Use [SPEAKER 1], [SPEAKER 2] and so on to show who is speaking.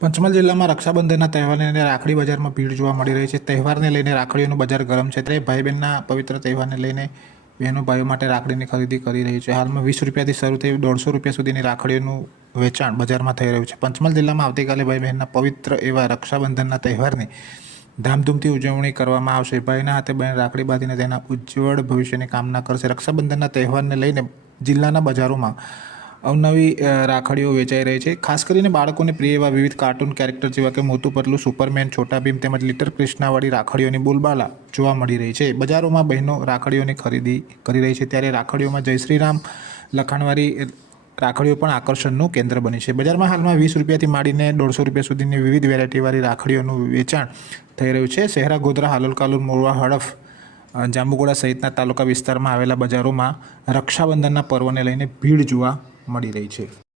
[SPEAKER 1] પંચમહાલ જિલ્લામાં રક્ષાબંધનના તહેવારને લઈને રાખડી બજારમાં ભીડ જોવા મળી રહી છે. તહેવારને લઈને રાખડીઓનું બજાર ગરમ છે. ત્યારે ભાઈ બહેનના પવિત્ર તહેવારને લઈને બહેનો ભાઈઓ માટે રાખડીની ખરીદી કરી રહી છે. હાલમાં વીસ રૂપિયાથી શરૂ થઈ દોઢસો રૂપિયા સુધીની રાખડીઓનું વેચાણ બજારમાં થઈ રહ્યું છે. પંચમહાલ જિલ્લામાં આવતીકાલે ભાઈ બહેનના પવિત્ર એવા રક્ષાબંધનના તહેવારની ધામધૂમથી ઉજવણી કરવામાં આવશે. ભાઈના હાથે બહેન રાખડી બાંધીને તેના ઉજ્જવળ ભવિષ્યની કામના કરશે. રક્ષાબંધનના તહેવારને લઈને જિલ્લાના બજારોમાં અવનવી રાખડીઓ વેચાઈ રહી છે. ખાસ કરીને બાળકોને પ્રિય એવા વિવિધ કાર્ટૂન કેરેક્ટર જેવા કે મોટું પતલું સુપરમેન, છોટા ભીમ તેમજ લિટર કૃષ્ણાવાળી રાખડીઓની બોલબાલા જોવા મળી રહી છે. બજારોમાં બહેનો રાખડીઓની ખરીદી કરી રહી છે. ત્યારે રાખડીઓમાં જય શ્રીરામ લખાણવાળી રાખડીઓ પણ આકર્ષણનું કેન્દ્ર બની છે. બજારમાં હાલમાં વીસ રૂપિયાથી માંડીને દોઢસો રૂપિયા સુધીની વિવિધ વેરાયટીવાળી રાખડીઓનું વેચાણ થઈ રહ્યું છે. શહેરા ગોધરા હાલોલકાલોલ મોરવા, હડફ જાંબુગોડા સહિતના તાલુકા વિસ્તારમાં આવેલા બજારોમાં રક્ષાબંધનના પર્વને લઈને ભીડ જોવા મળી રહી છે.